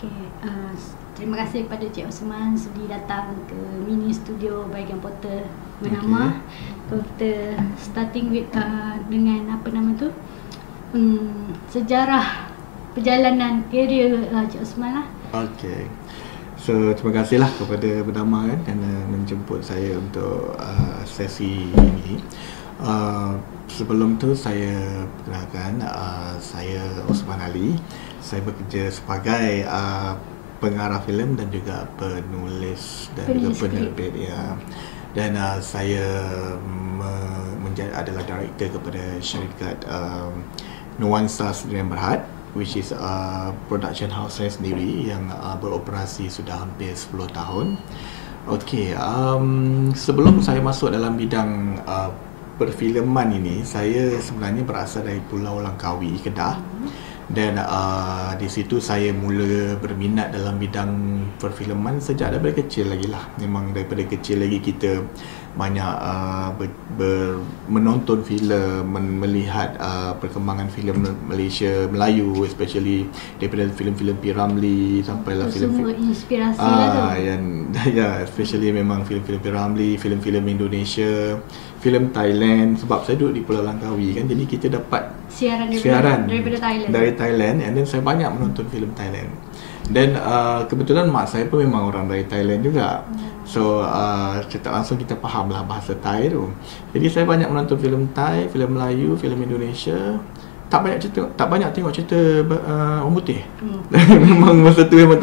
Okey, terima kasih kepada Cik Osman sudi datang ke mini studio Bahagian Portal bernama. Kita starting with dengan apa nama tu? Sejarah perjalanan kerjaya Cik Osman lah. Okey. So terima kasihlah kepada Bernama kerana menjemput saya untuk sesi ini. Sebelum tu saya perkenalkan, saya Osman Ali. Saya bekerja sebagai pengarah filem dan juga penulis dan juga penerbit ya. Dan saya adalah director kepada syarikat Nuansa Sdn Bhd, which is production house saya sendiri yang beroperasi sudah hampir 10 tahun. Okey, sebelum saya masuk dalam bidang perfilman ini, saya sebenarnya berasal dari Pulau Langkawi, Kedah. Dan di situ saya mula berminat dalam bidang perfilman sejak daripada kecil lagi lah. Memang daripada kecil lagi kita banyak menonton filem, melihat perkembangan filem Malaysia, Melayu, especially daripada filem-filem P. Ramlee sampailah filem semua inspirasi lah tu. Ya, especially memang filem-filem P. Ramlee, filem-filem Indonesia, filem Thailand, sebab saya duduk di Pulau Langkawi kan, jadi kita dapat siaran daripada Thailand. Dari Thailand, and then saya banyak menonton filem Thailand. Dan kebetulan mak saya pun memang orang dari Thailand juga. So tak langsung kita fahamlah bahasa Thai tu. Jadi saya banyak menonton filem Thai, filem Melayu, filem Indonesia. Tak banyak tengok cerita orang putih. Memang masa tu memang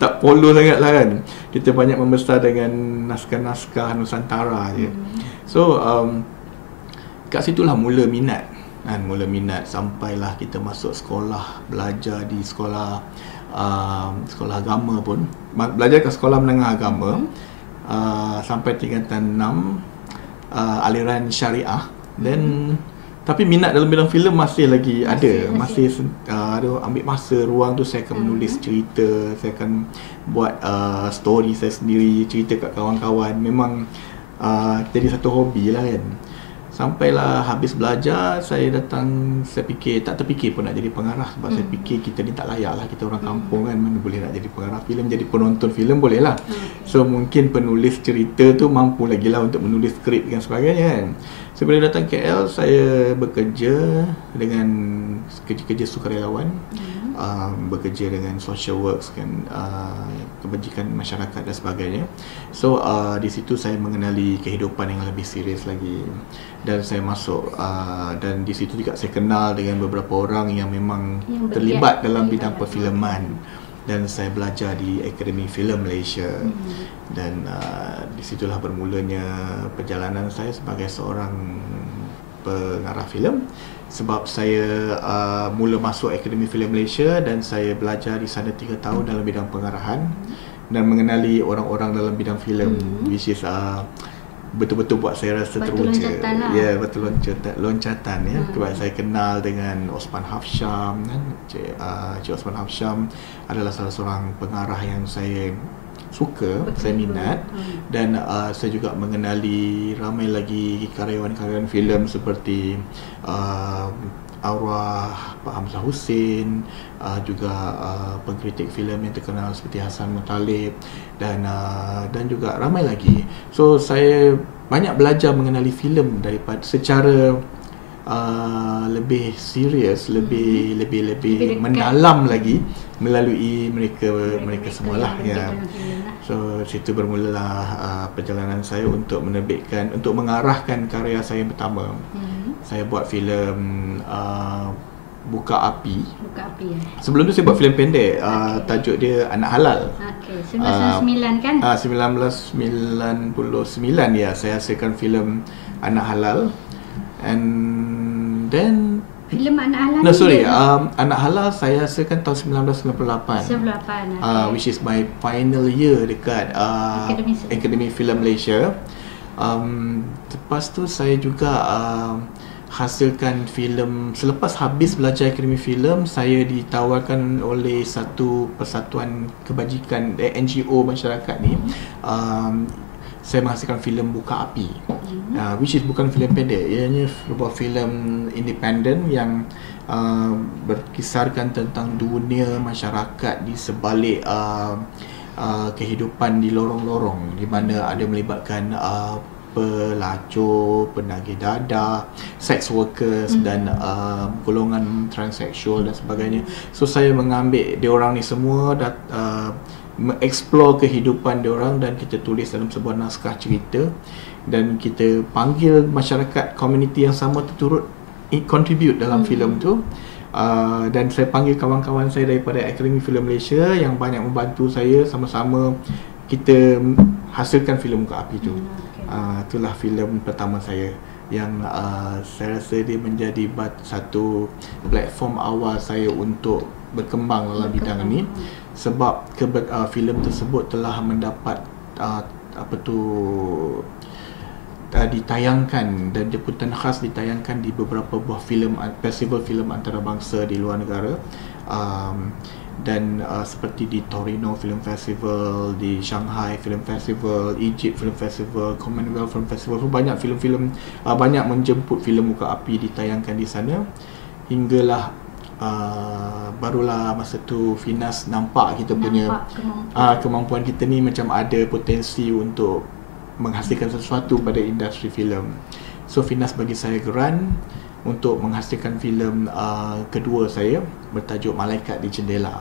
tak follow sangat lah kan. Kita banyak membesar dengan naskah-naskah Nusantara je. So kat situlah mula minat sampailah kita masuk sekolah, belajar di sekolah agama pun, belajar ke sekolah menengah agama sampai tingkatan 6 aliran syariah. Dan tapi minat dalam bidang filem masih lagi ada, masih ambil masa ruang tu saya akan menulis cerita, saya akan buat story saya sendiri, cerita kat kawan-kawan. Memang jadi satu hobi lah kan. Sampailah habis belajar, saya fikir, tak terfikir pun nak jadi pengarah. Sebab saya fikir kita ni tak layak lah, kita orang kampung kan, mana boleh nak jadi pengarah filem, jadi penonton filem boleh lah. So mungkin penulis cerita tu mampu lagi lah untuk menulis skrip dan sebagainya kan. Sebelum datang KL, saya bekerja dengan kerja sukarelawan, bekerja dengan social works kan, kebajikan masyarakat dan sebagainya. So di situ saya mengenali kehidupan yang lebih serius lagi. Dan saya masuk dan di situ juga saya kenal dengan beberapa orang yang memang terlibat dalam bidang perfilman. Dan saya belajar di Akademi Filem Malaysia. Dan di situlah bermulanya perjalanan saya sebagai seorang pengarah filem. Sebab saya mula masuk Akademi Filem Malaysia dan saya belajar di sana 3 tahun dalam bidang pengarahan dan mengenali orang-orang dalam bidang filem, which is betul-betul buat saya rasa teruja. Ya, betul loncatan ya. Sebab saya kenal dengan Osman Hafsyam kan. Cik Osman Hafsyam adalah salah seorang pengarah yang saya suka, saya minat. Dan saya juga mengenali ramai lagi karyawan-karyawan filem seperti arwah Pak Hamzah Hussein, juga pengkritik filem yang terkenal seperti Hassan Muttalib dan juga ramai lagi. So saya banyak belajar mengenali filem daripada secara lebih serius, lebih mendalam lagi melalui mereka semualah ya. So situ bermulalah perjalanan saya untuk menerbitkan, untuk mengarahkan karya saya yang pertama. Saya buat filem Buka Api. Sebelum tu saya buat filem pendek, tajuk dia Anak Halal. Okey, 1999 kan? 1999 ya, saya hasilkan filem Anak Halal. And then filem Anak Halal Anak Halal saya hasilkan tahun 1998. Which is my final year dekat Akademi Filem Malaysia. Lepas tu saya juga hasilkan filem. Selepas habis belajar Akademi Filem, saya ditawarkan oleh satu persatuan kebajikan NGO masyarakat ni saya menghasilkan filem Buka Api, which is bukan filem pendek, ianya sebuah filem independen yang berkisarkan tentang dunia masyarakat di sebalik kehidupan di lorong-lorong, di mana ada melibatkan pelacur, penagih dadah, sex workers dan golongan transseksual dan sebagainya. So saya mengambil diorang ni semua mengeksplor kehidupan diorang dan kita tulis dalam sebuah naskah cerita, dan kita panggil masyarakat komuniti yang sama turut contribute dalam filem tu. Dan saya panggil kawan-kawan saya daripada Akademi Filem Malaysia yang banyak membantu saya, sama-sama kita hasilkan filem Buka Api tu. Itulah filem pertama saya yang saya rasa dia menjadi satu platform awal saya untuk berkembang dalam bidang ini, sebab filem tersebut telah mendapat ditayangkan, dan jemputan khas ditayangkan di beberapa buah festival filem antarabangsa di luar negara, dan seperti di Torino Film Festival, di Shanghai Film Festival, Egypt Film Festival, Commonwealth Film Festival. So, banyak filem-filem, banyak menjemput filem Buka Api ditayangkan di sana, hinggalah barulah masa tu Finas nampak kita punya kemampuan kita ni macam ada potensi untuk menghasilkan sesuatu pada industri filem. So Finas bagi saya grant untuk menghasilkan filem kedua saya bertajuk Malaikat di Jendela.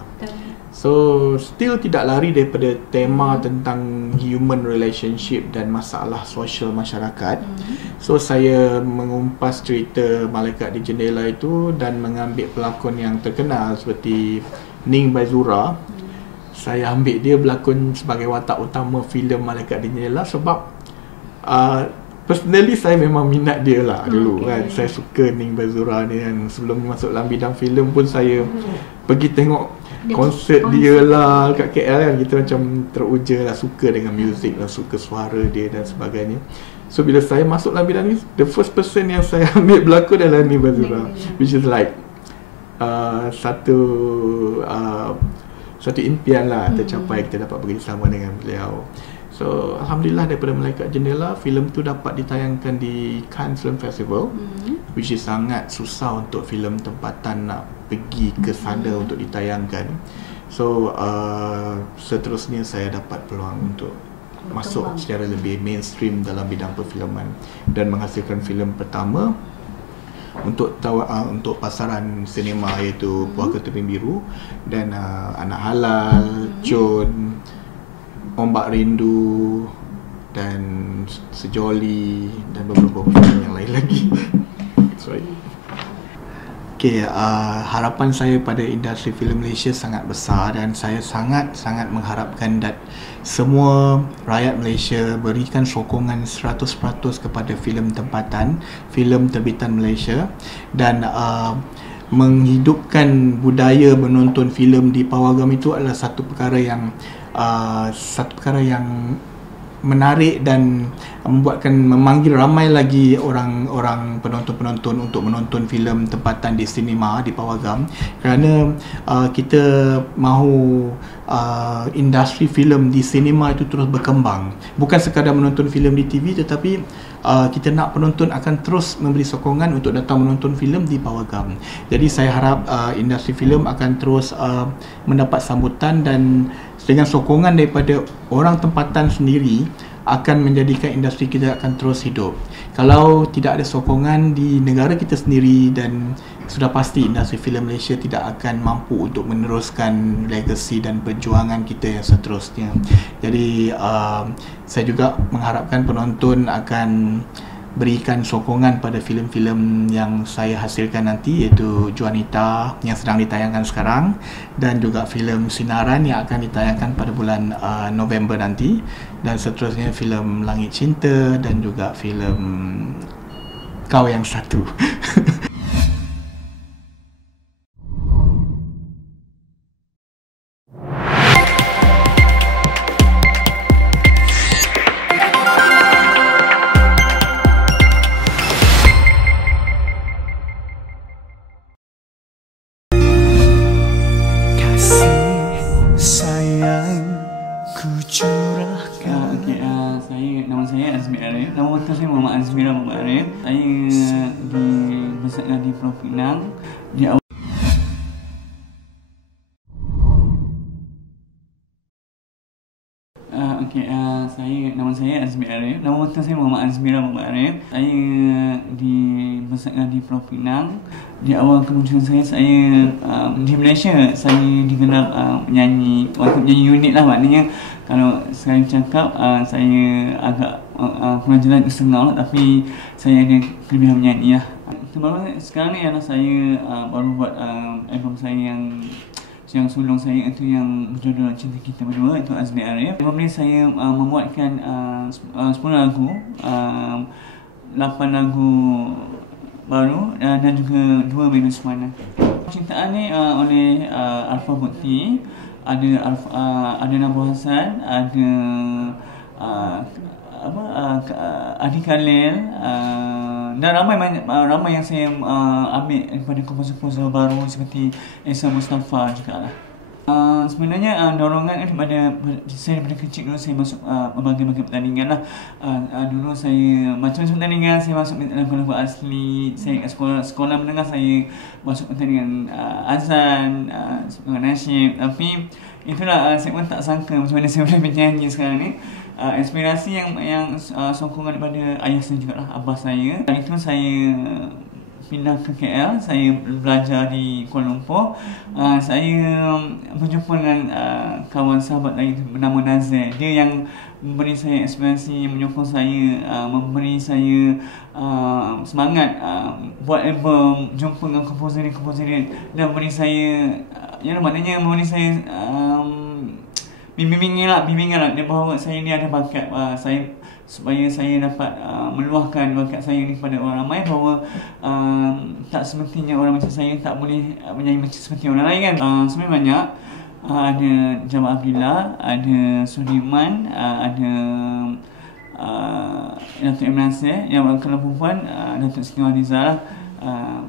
So still tidak lari daripada tema tentang human relationship dan masalah sosial masyarakat. So saya mengumpas cerita Malaikat di Jendela itu dan mengambil pelakon yang terkenal seperti Ning Baizura. Saya ambil dia berlakon sebagai watak utama filem Malaikat di Jendela sebab personally saya memang minat dia lah dulu kan. Saya suka Ning Baizura ni kan. Sebelum masuk dalam bidang filem pun saya pergi tengok konsert dia lah kat KL kan. Kita macam teruja lah, suka dengan muzik lah, suka suara dia dan sebagainya. So bila saya masuk dalam bidang ni, the first person yang saya ambil berlakon adalah Ning Baizura, which is like satu impian lah tercapai, kita dapat bekerjasama dengan beliau. So alhamdulillah daripada Malaikat Jendela, filem tu dapat ditayangkan di Cannes Film Festival, which is sangat susah untuk filem tempatan nak pergi ke sana untuk ditayangkan. So seterusnya saya dapat peluang untuk masuk secara lebih mainstream dalam bidang perfilman dan menghasilkan filem pertama untuk pasaran sinema, iaitu Puaka Tebing Biru dan Anak Halal, Cun, Ombak Rindu dan Sejoli dan beberapa filem yang lain lagi. Sorry. Okay, harapan saya pada industri filem Malaysia sangat besar dan saya sangat mengharapkan that semua rakyat Malaysia berikan sokongan 100% kepada filem tempatan, filem terbitan Malaysia, dan menghidupkan budaya menonton filem di pawagam itu adalah satu perkara yang menarik dan memanggil ramai lagi orang penonton-penonton untuk menonton filem tempatan di sinema di pawagam, kerana kita mahu industri filem di sinema itu terus berkembang. Bukan sekadar menonton filem di TV, tetapi kita nak penonton akan terus memberi sokongan untuk datang menonton filem di pawagam. Jadi saya harap industri filem akan terus mendapat sambutan, dan dengan sokongan daripada orang tempatan sendiri akan menjadikan industri kita akan terus hidup. Kalau tidak ada sokongan di negara kita sendiri, dan sudah pasti industri filem Malaysia tidak akan mampu untuk meneruskan legasi dan perjuangan kita yang seterusnya. Jadi saya juga mengharapkan penonton akan berikan sokongan pada filem-filem yang saya hasilkan nanti, iaitu Juanita yang sedang ditayangkan sekarang, dan juga filem Sinaran yang akan ditayangkan pada bulan November nanti, dan seterusnya filem Langit Cinta dan juga filem Kau Yang Satu. saya Azmi Arif. Nama betul saya Muhammad Azmi Muhammad Arif. Saya dibesarkan di Pulau Pinang. Di awal nama saya Azmi Arif. Nama betul saya Muhammad Azmi Muhammad Arif. Saya dibesarkan di Pulau Pinang. Di awal kemunculan saya di Malaysia saya dikenal menyanyi, waktu menyanyi unik lah, maknanya kalau saya cakap saya agak kurang jelas setengah lah, tapi saya ada kelebihan menyanyi lah. Terbaru sekarang ni adalah saya baru buat album saya yang sulung saya itu yang berjudul Cinta Kita Berdua, itu Azmi Arif. Album ni saya membuatkan 10 lagu, 8 lagu baru dan juga 2 minus mana. Cintaan ni oleh Alfa Bukti, ada Nabu Hassan, ada Adi Khalil, dan ramai yang saya ambil daripada komposer-komposer baru seperti Esa Mustafa juga lah. Sebenarnya dorongan daripada saya daripada kecil dulu saya masuk berbagai-bagai pertandingan lah. Dulu saya macam-macam pertandingan, saya masuk lagu-lagu asli. Saya kat sekolah menengah saya masuk pertandingan azan, nasyid. Tapi itulah, saya pun tak sangka macam mana saya boleh menyanyi sekarang ni. Inspirasi yang sokongan daripada ayah saya juga lah, abah saya. Dan itu saya pindah ke KL, saya belajar di Kuala Lumpur. Saya berjumpa dengan kawan sahabat lain bernama Nazir. Dia yang memberi saya inspirasi, menyokong saya, memberi saya semangat buat album, jumpa dengan komposer dia dan memberi saya maknanya memberi saya bimbingan lah dia bahawa saya ni ada bakat, supaya saya dapat meluahkan bakat saya ni kepada orang ramai, bahawa tak semestinya orang macam saya tak boleh menyanyi macam seperti orang lain kan. Sebenarnya banyak, ada Jamal Abdillah, ada Sudirman, ada Datuk M. Nasir, yang kalau perempuan Datuk Siti Wadiza lah.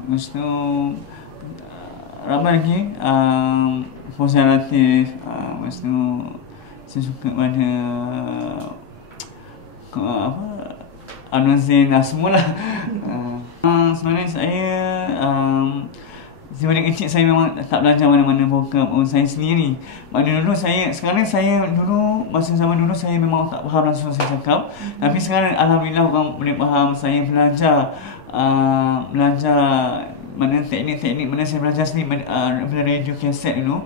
Lepas tu ramai lagi, Fauziah Latif. Lepas tu saya suka pada Anwar Zain lah, semualah. Sebenarnya saya dari kecil saya memang tak belajar mana-mana vokal saya sendiri. Maknanya sekarang saya masa zaman dulu saya memang tak faham langsung saya cakap. Tapi sekarang alhamdulillah orang boleh faham. Saya belajar mana teknik-teknik, mana saya belajar sendiri daripada radio kaset dulu.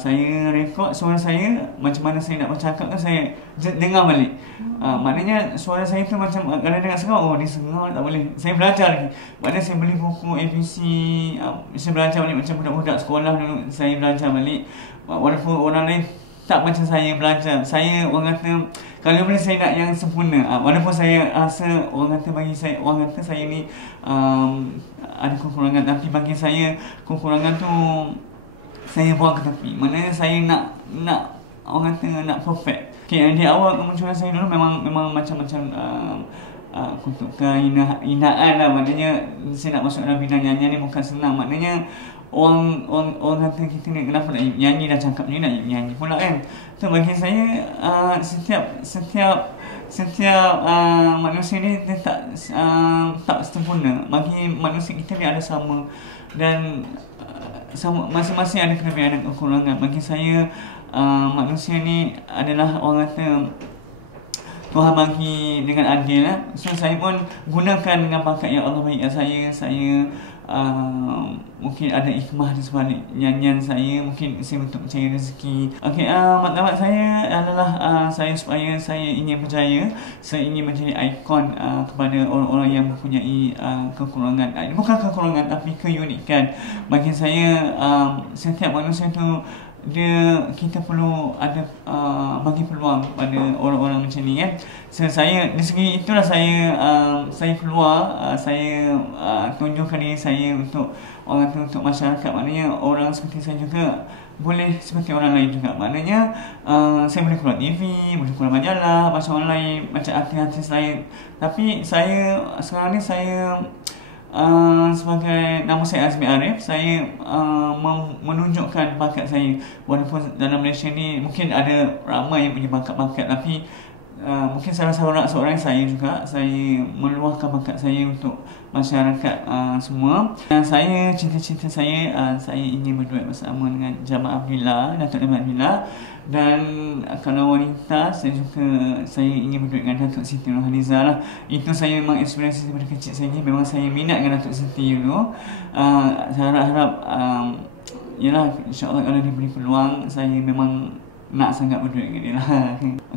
Saya rekod suara saya, macam mana saya nak bercakap kan saya dengar balik. Maknanya suara saya tu macam kalau dengar sekarang, dia sengal, tak boleh. Saya belajar lagi. Maknanya saya beli buku ABC, saya belajar balik macam budak-budak sekolah dulu. Saya belajar balik, walaupun orang lain tak macam saya belajar. Saya orang kata kalau boleh saya nak yang sempurna. Walaupun saya rasa orang kata saya ni ada kekurangan, tapi bagi saya kekurangan tu saya buang ke tepi. Maknanya saya nak orang kata nak perfect. Di awal kemunculan saya dulu memang macam-macam kutukan, hinaan lah. Maknanya saya nak masuk dalam bidang nyanyian ni bukan senang. Maknanya orang kata kita ni kenapa nak nyanyi dan cakap ni, nak nyanyi pula kan. So bagi saya setiap manusia ni dia tak sempurna. Bagi manusia kita ni ada sama, dan masing-masing ada kelebihan dan kekurangan. Bagi saya manusia ni adalah orang kata Tuhan bagi dengan adil lah. So saya pun gunakan dengan bakat yang Allah bagi saya mungkin ada hikmah di sebalik nyanyian saya, mungkin saya untuk mencari rezeki. Matlamat saya adalah supaya saya ingin berjaya, saya ingin menjadi ikon kepada orang-orang yang mempunyai kekurangan. Bukan kekurangan tapi keunikan. Bagi saya setiap manusia tu kita perlu ada bagi peluang pada orang-orang macam ni kan. Saya di segi itulah saya keluar, saya tunjukkan diri saya untuk orang tu, untuk masyarakat. Maknanya orang seperti saya juga boleh seperti orang lain juga. Maknanya saya boleh keluar TV, boleh keluar majalah macam orang lain, macam artis-artis lain. Tapi sekarang ni saya sebagai nama saya Azmi Arif, saya menunjukkan bakat saya. Walaupun dalam Malaysia ni mungkin ada ramai yang punya bakat-bakat, tapi mungkin salah seorang saya juga, saya meluahkan bakat saya untuk masyarakat semua. Dan saya, cita-cita saya, saya ingin berduet bersama dengan Jamaah Abdillah, Datuk Abdillah. Dan kalau wanita, saya ingin berduet dengan Datuk Siti Nurhaliza lah. Itu saya memang inspirasi daripada kecil saya. Memang saya minat dengan Datuk Siti dulu. Saya harap yalah, insyaAllah kalau diberi peluang, saya memang nak sangat berduet dengan dia lah.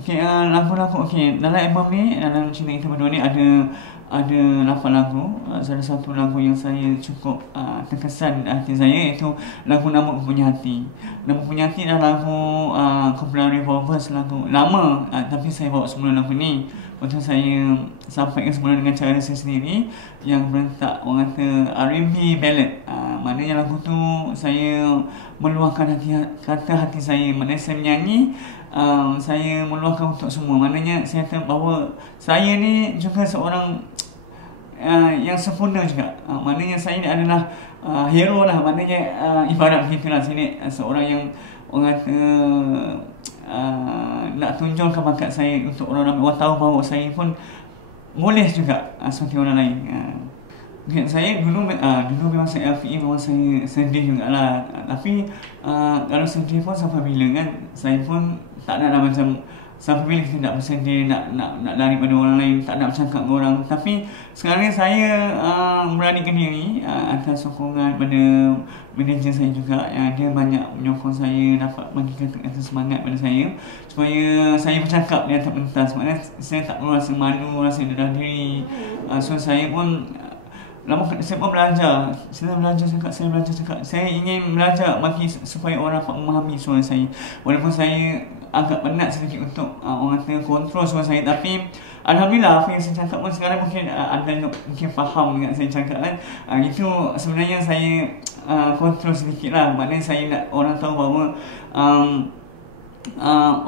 Okay, lagu-lagu, okay, dalam album ni, dalam Cinta Kita Berdua ni ada 8 lagu. Salah satu lagu yang saya cukup terkesan hati saya, iaitu lagu Nama Punya Hati. Nama Punya Hati adalah lagu kumpulan Revolvers, lagu lama, tapi saya bawa semula lagu ni. Lepas tu saya sampaikan semula dengan cara saya sendiri yang berentak orang kata R&B ballad. Maknanya lagu tu saya meluahkan kata hati saya. Maknanya saya menyanyi, saya meluahkan untuk semua. Maknanya saya kata bahawa saya ni juga seorang yang sempurna juga. Maknanya saya ni adalah hero lah. Maknanya ibarat begitulah, saya ni seorang yang orang kata nak tunjukkan bakat saya untuk orang tahu bahawa saya pun boleh juga seperti orang lain. Saya dulu memang saya FI, memang saya sedih jugalah. Tapi kalau sedih pun sampai bila kan, saya pun tak nak macam sampai bila kita nak bersedih, nak lari pada orang lain, tak nak bercakap dengan orang. Tapi sekarang ni saya beranikan diri atas sokongan pada manager saya juga. Dia banyak menyokong saya, dapat bagi kata-kata semangat pada saya supaya saya bercakap di atas pentas. Maknanya saya tak perlu rasa malu, rasa rendah diri. So saya pun saya pun belajar. Saya belajar cakap. Saya ingin belajar bagi supaya orang dapat memahami suara saya. Walaupun saya agak penat sedikit untuk orang kata kontrol suara saya, tapi alhamdulillah apa yang saya cakap pun sekarang mungkin anda mungkin faham dengan saya cakap kan. Itu sebenarnya saya kontrol sedikit lah. Maknanya saya nak orang tahu bahawa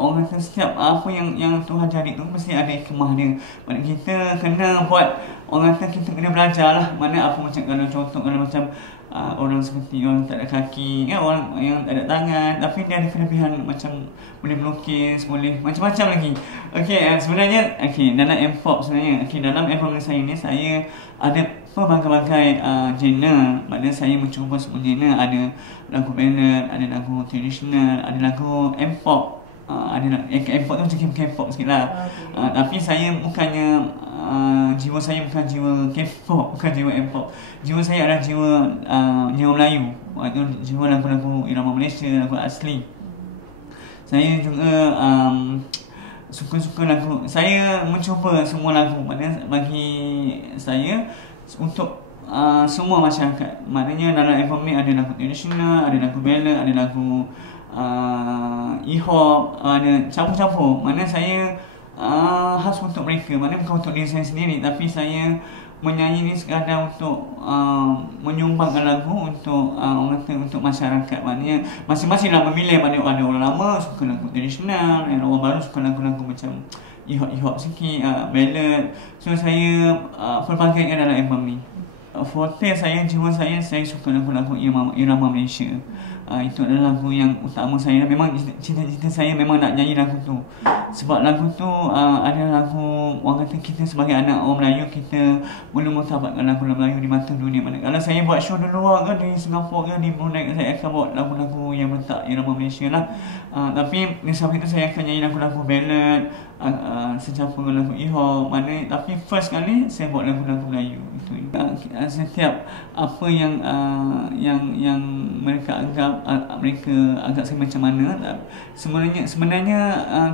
orang kata setiap apa yang Tuhan jadi tu mesti ada hikmah dia. Maknanya kita kena buat, orang kata kita kena belajar lah. Mana apa macam kalau contoh kalau macam orang seperti orang tak ada kaki kan, orang yang tak ada tangan tapi dia ada kelebihan macam boleh melukis, boleh macam-macam lagi. Okey, sebenarnya dalam M-pop sebenarnya, dalam album saya ni saya ada pelbagai genre. Maknanya saya mencuba semua genre. Ada lagu ballad, ada lagu tradisional, ada lagu M-pop. Ada M-pop tu macam K-pop sikit lah. Tapi saya bukannya jiwa saya bukan jiwa K-pop, bukan jiwa M-pop. Jiwa saya adalah jiwa Melayu. Itu jiwa lagu-lagu irama Malaysia, lagu asli. Saya juga suka-suka lagu. Saya mencuba semua lagu. Maknanya bagi saya untuk semua masyarakat. Maknanya dalam album ni ada lagu tradisional, ada lagu ballad, ada lagu e-hop, ada campur-campur. Maknanya saya khas untuk mereka. Maknanya bukan untuk diri saya sendiri, tapi saya menyanyi ni sekadar untuk menyumbangkan lagu untuk untuk masyarakat. Maknanya masing-masing lah memilih. Ada orang lama suka lagu tradisional, ada orang baru suka lagu-lagu macam e-hop sikit, ballad. So saya pelbagaikan dalam album ni. Forte saya, jiwa saya suka lagu-lagu irama Malaysia. Itu adalah lagu yang utama saya. Memang cita-cita saya memang nak nyanyi lagu tu. Sebab lagu tu adalah lagu, orang kata kita sebagai anak orang Melayu, kita belum mentabatkan lagu Melayu di mata dunia. Kalau saya buat show di luar ke, di Singapura ke, di Brunei, saya akan buat lagu-lagu yang letak irama Malaysia lah. Tapi sebab itu saya akan nyanyi lagu-lagu ballad, secampur lagu e-hop. Tapi first kali saya buat lagu-lagu Melayu. Itu setiap apa yang mereka anggap saya macam mana, sebenarnya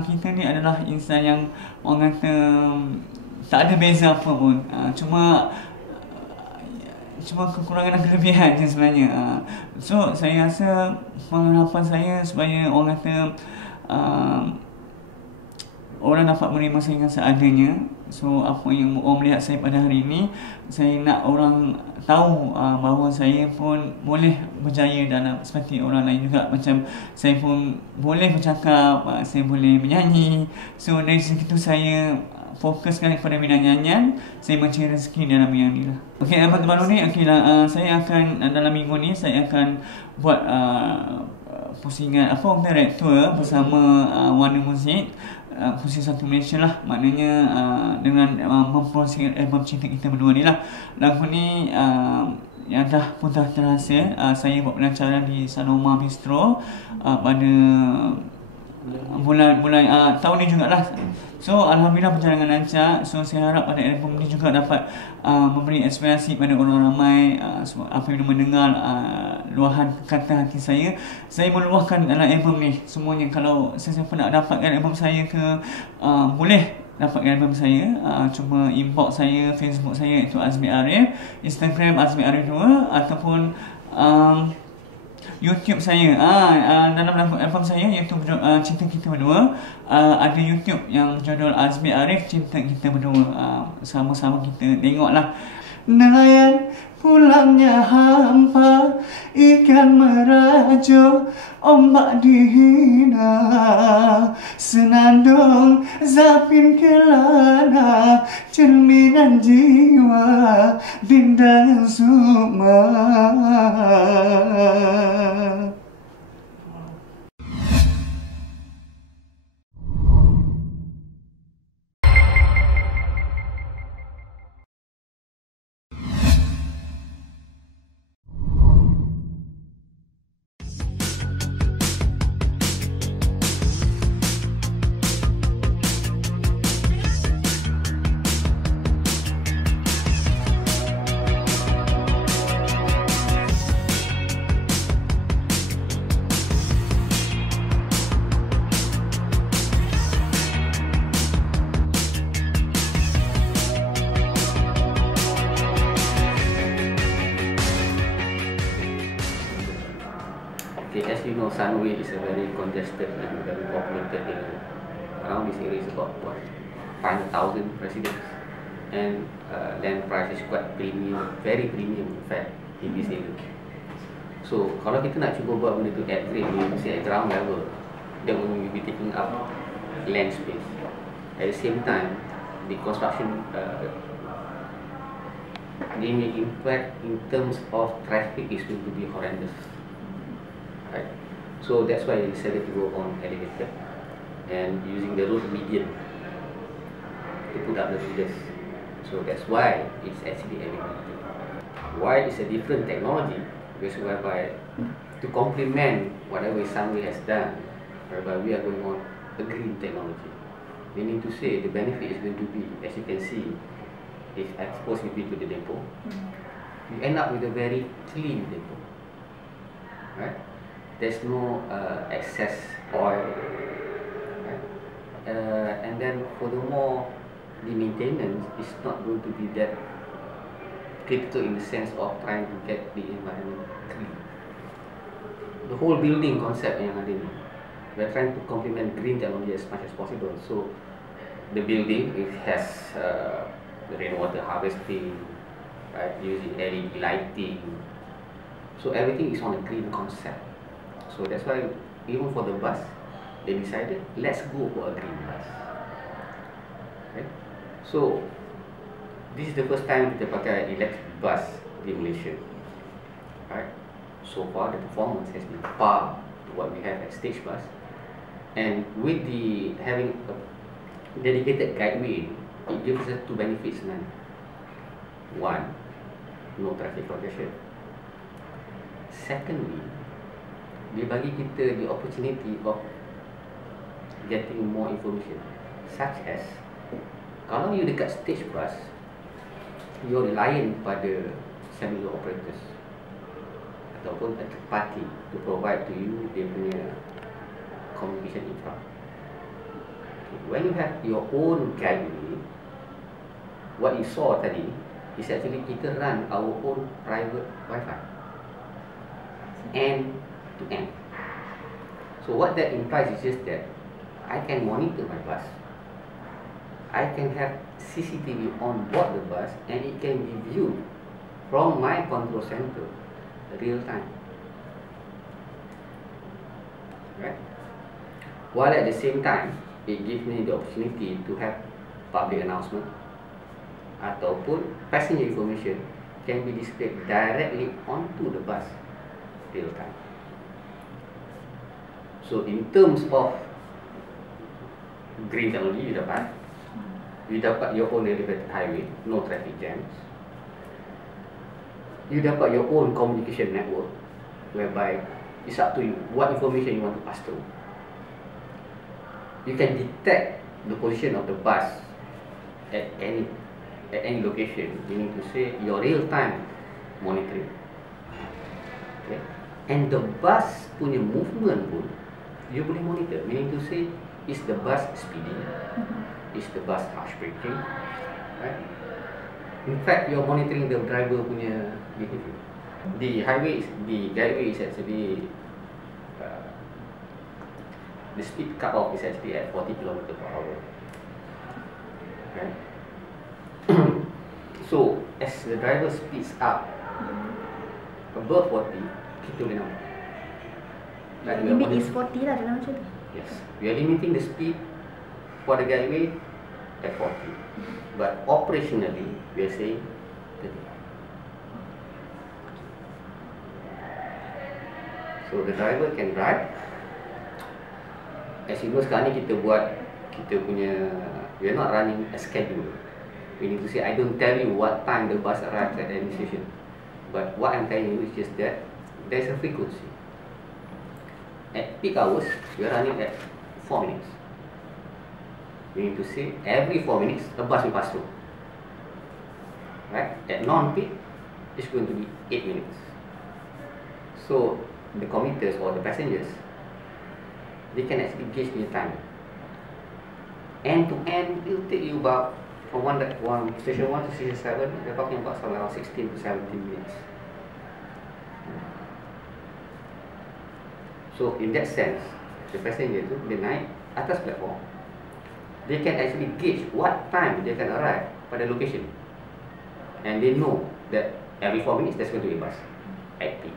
kita ni adalah insan yang orang kata tak ada beza apa pun. Cuma kekurangan dan kelebihan je sebenarnya. So saya rasa pengharapan saya supaya orang kata orang dapat menerima saya dengan seadanya. So apa yang orang melihat saya pada hari ini, saya nak orang tahu bahawa saya pun boleh berjaya dalam seperti orang lain juga. Macam saya pun boleh bercakap, saya boleh menyanyi. So dari situ saya fokuskan kepada bidang nyanyian, saya mencari rezeki dalam bidang ni lah. Okey, apa baru ni? Saya akan dalam minggu ni saya akan buat pusingan director bersama Warna Muzik. kursi satu Malaysia lah, maknanya dengan mempromosikan album cinta kita berdua ni lah. Lagu ni yang dah terhasil, saya buat pelancaran di Sanoma Bistro pada bulan tahun ni jugalah. So alhamdulillah berjalan dengan lancar. So saya harap pada album ni juga dapat memberi inspirasi pada orang ramai. Apabila mendengar luahan kata hati saya meluahkan dalam album ni semuanya. Kalau sesiapa nak dapatkan album saya ke, boleh dapatkan album saya. Cuma inbox saya, Facebook saya iaitu Azmi Arif, Instagram Azmi Arif 2, ataupun YouTube saya. Dalam album saya iaitu Cinta Kita Berdua, ada YouTube yang berjudul Azmi Arif Cinta Kita Berdua. Sama-sama kita tengoklah. Nelayan pulangnya hampa, ikan merajuk, ombak dihina, senandung zapin kelana, cerminan jiwa Dinda Sukma. Okay, as you know, Sunway is a very congested and very populated area. Around this area is about 500,000 residents, and land price is quite premium, very premium in fact in this area. So, kalau kita nak cuba buat benda tu at grade, at ground level, then we will be taking up land space. At the same time, the construction the impact in terms of traffic is going to be horrendous. Right. So that's why I decided to go on elevator and using the road median to put up the feeders. So that's why it's actually elevated. Why it's a different technology? Because whereby to complement whatever Sunway has done, whereby we are going on a green technology. Meaning to say the benefit is going to be, as you can see, if exposed to the depot, you end up with a very clean depot. Right? There's no excess oil, right? And then furthermore, the maintenance is not going to be that critical in the sense of trying to get the environment clean. The whole building concept yang ada ni, we're trying to complement green technology as much as possible. So the building, it has the rainwater harvesting, right, using LED lighting. So everything is on a green concept. So that's why even for the bus, they decided let's go for a green bus. Okay? So this is the first time kita pakai electric bus di Malaysia. Right? So far the performance has been far to what we have at stage bus, and with the having a dedicated guideway, it gives us two benefits, man. One, no traffic congestion. Secondly, dia bagi kita the opportunity of getting more information, such as kalau you dekat stage bus, you're reliant pada cellular operators ataupun a third party to provide to you dia punya communication infra. When you have your own guideway, what you saw tadi is actually kita run our own private Wi-Fi end to end. So what that implies is just that I can monitor my bus, I can have CCTV on board the bus, and it can be viewed from my control center real time. Right? While at the same time, it gives me the opportunity to have public announcement ataupun passenger information can be displayed directly onto the bus real time. So in terms of green technology, you dapat your own elevated highway, no traffic jams. You dapat your own communication network, whereby it's up to you what information you want to pass through. You can detect the position of the bus at any location, meaning to say your real-time monitoring. Okay? And the bus punya movement pun you boleh monitor, meaning to say is the bus speeding, is the bus harsh braking, right? In fact, you're monitoring the driver punya behavior. The guideway is actually the speed cut off is actually at 40 km/h. Okay? So as the driver speeds up above 40, kita boleh nampak. Like limit is 40 lah dalam macam tu. Yes, we are limiting the speed for the guideway at 40, but operationally we are saying 30. So the driver can drive. As you know, sekarang ni kita punya, we are not running a schedule. We need to say, I don't tell you what time the bus arrives at any station, but what I'm telling you is just that there's a frequency. At peak hours, we are running at 4 minutes. We need to say every 4 minutes a bus will pass through. Right? At non-peak, it's going to be 8 minutes. So the commuters or the passengers, they can actually gauge the time. End to end, it will take you about from station 1 to station 7. We're talking about somewhere around 16 to 17 minutes. So in that sense, the passenger tu dia naik atas platform, they can actually gauge what time they can arrive pada location, and they know that every 4 minutes there's going to be a bus at peak.